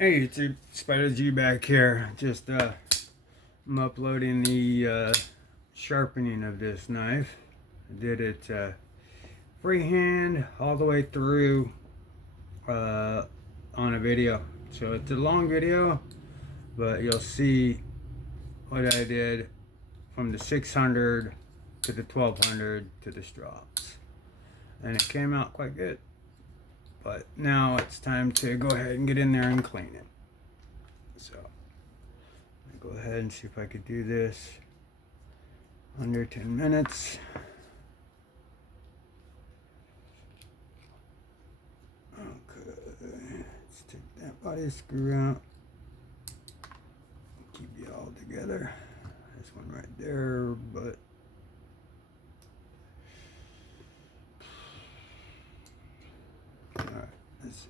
Hey, it's Spider G back here. Just I'm uploading the sharpening of this knife. I did it freehand all the way through on a video. So it's a long video, but you'll see what I did from the 600 to the 1200 to the straws, and it came out quite good. But now it's time to go ahead and get in there and clean it. So I'll go ahead and see if I could do this under 10 minutes. Okay, let's take that body screw out. Keep you all together. This one right there, but alright, let's see.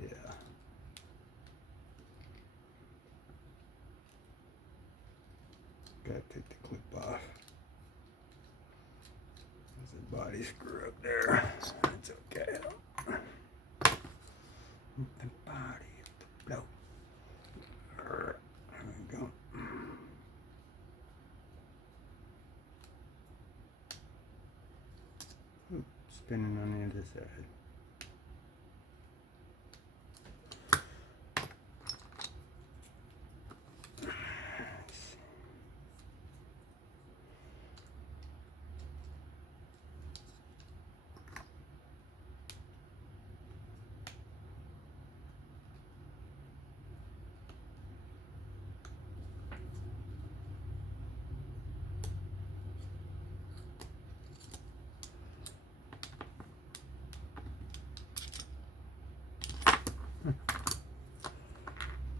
Yeah. Gotta take the clip off. There's a body screw up there. It's okay. The body of the blow. There we go. Spinning on the other side.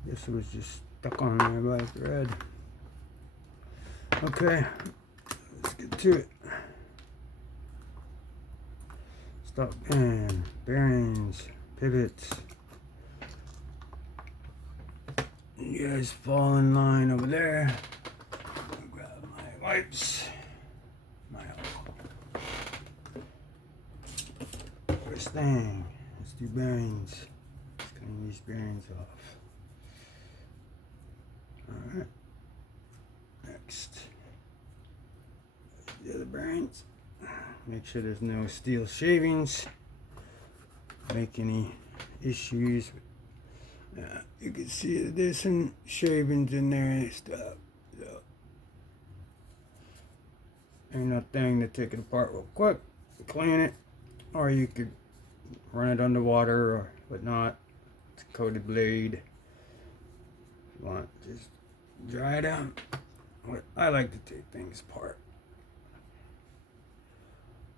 Guess it was just stuck on there by a thread. Okay, let's get to it. Stop pin, bearings, pivots. You guys fall in line over there. I'll grab my wipes. First thing, let's do bearings. Let's clean these bearings off. Alright. Next. The other bearings. Make sure there's no steel shavings. Make any issues. You can see that there's some shavings in there and stuff. So, ain't no thing to take it apart real quick, clean it, or you could run it underwater or whatnot. It's a coated blade. If you want, just dry it out. I like to take things apart.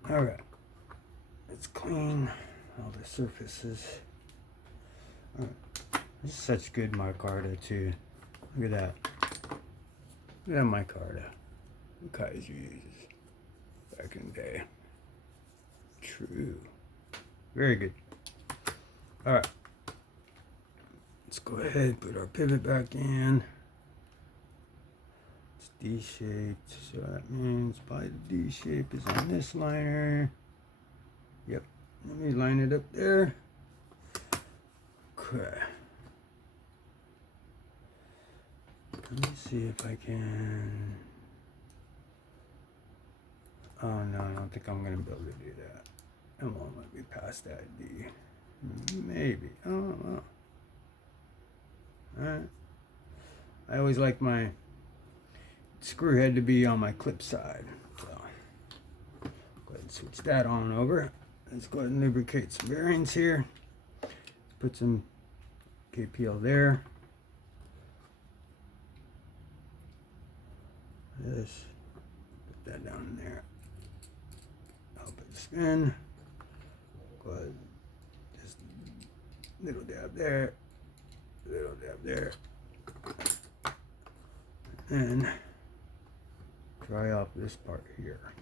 Alright, let's clean all the surfaces. Alright. This is such good Micarta too. Look at that. Look at that Micarta. Kizer uses back in the day. True. Very good. Alright. Let's go ahead and put our pivot back in. It's D-shaped, so that means probably the D shape is on this liner. Yep. Let me line it up there. Okay. Let me see if I can. Oh no, I don't think I'm gonna be able to do that. It won't let me past that D. Maybe. I don't know. Alright. I always like my screw head to be on my clip side. So go ahead and switch that on over. Let's go ahead and lubricate some bearings here. Put some KPL there. This, put that down in there. Help it spin. Go ahead, just little dab there, little dab there, and dry off this part here.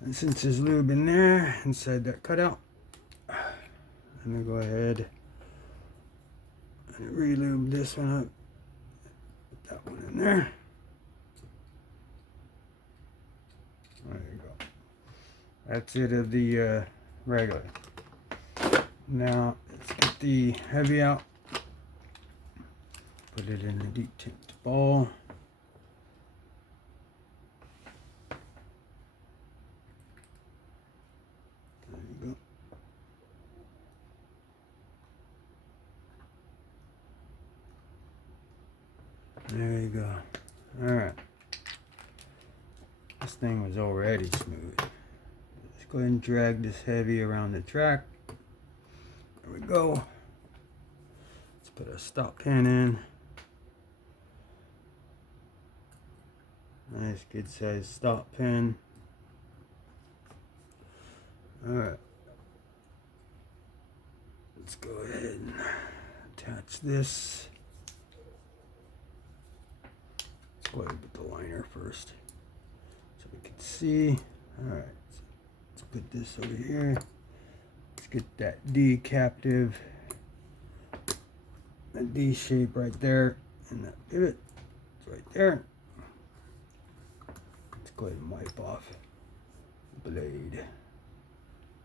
And since there's lube in there inside that cutout, I'm gonna go ahead And re-lube this one up. Put that one in there. There you go. That's it of the regular. Now let's get the heavy out. Put it in the deep tipped ball. There you go. There you go. Alright. This thing was already smooth. Let's go ahead and drag this heavy around the track. There we go. Let's put a stop pin in. Nice good size stop pin. Alright. Let's go ahead and attach this. Let's go ahead and put the liner first so we can see. Alright. Let's put this over here. Let's get that D captive. That D shape right there. And that pivot. It's right there. Let's go ahead and wipe off the blade.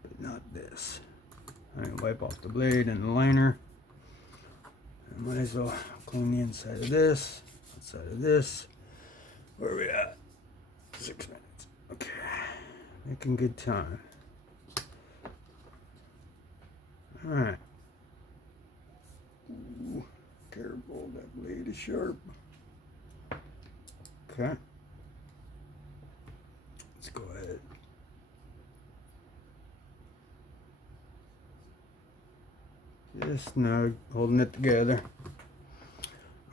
But not this. Alright, wipe off the blade and the liner. I might as well clean the inside of this, outside of this. Where are we at? 6 minutes. Okay. Making good time. Alright. Careful, that blade is sharp. Okay. Let's go ahead. Just snug, holding it together.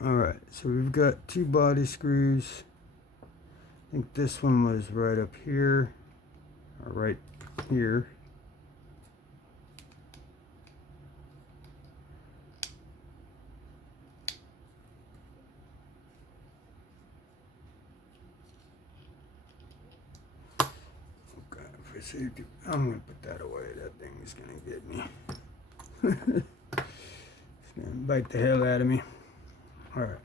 Alright, so we've got 2 body screws. I think this one was right up here, or right here. Okay, for safety, I'm going to put that away. That thing is going to get me. It's going to bite the hell out of me. Alright.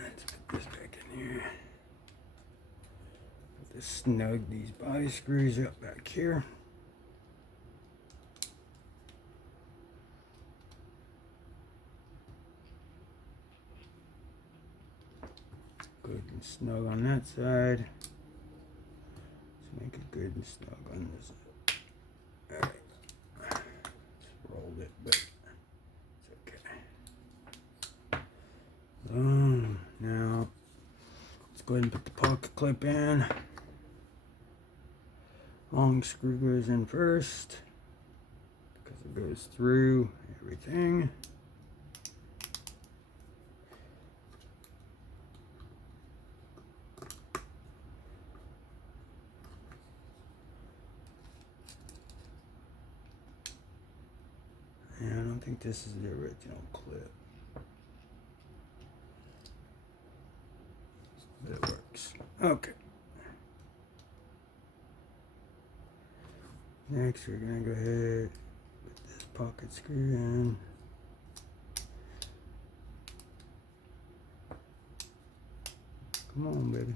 Let's put this back in here. Just snug these body screws up back here. Good and snug on that side. Let's make it good and snug on this side. Alright. Just rolled it, but it's okay. Now let's go ahead and put the pocket clip in. Long screw goes in first because it goes through everything. And I don't think this is the original clip. But it works. Okay. Next, we're going to go ahead put this pocket screw in. Come on, baby.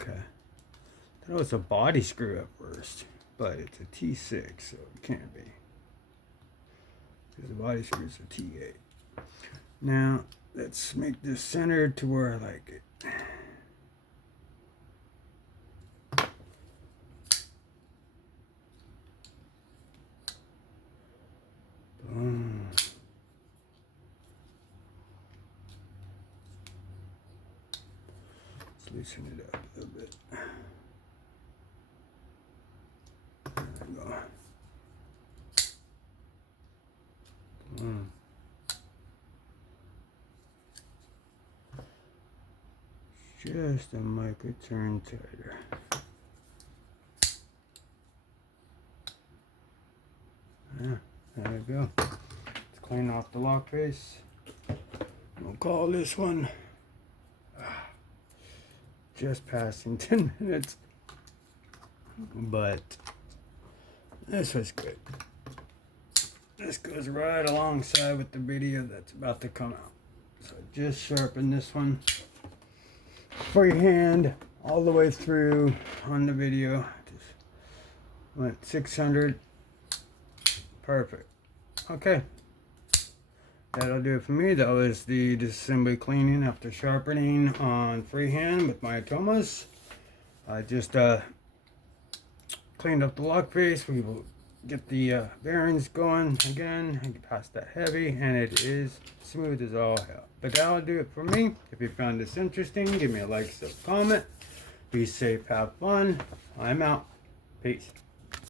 Okay. That was a body screw at first, but it's a T6, so it can't be. Because the body screws are T8. Now, let's make this centered to where I like it. Boom. Loosen it up a little bit. There we go. Just a micro turn tighter. Yeah, there we go. Let's clean off the lock face. We'll call this one just passing 10 minutes, but this was good. This goes right alongside with the video that's about to come out. So just sharpen this one freehand all the way through on the video. Just went 600. Perfect. Okay. That'll do it for me. That was the disassembly cleaning after sharpening on freehand with my Tomas. I just cleaned up the lock face. We will get the bearings going again and get past that heavy, and it is smooth as all hell. But that'll do it for me. If you found this interesting, give me a like, sub, comment. Be safe, have fun. I'm out. Peace.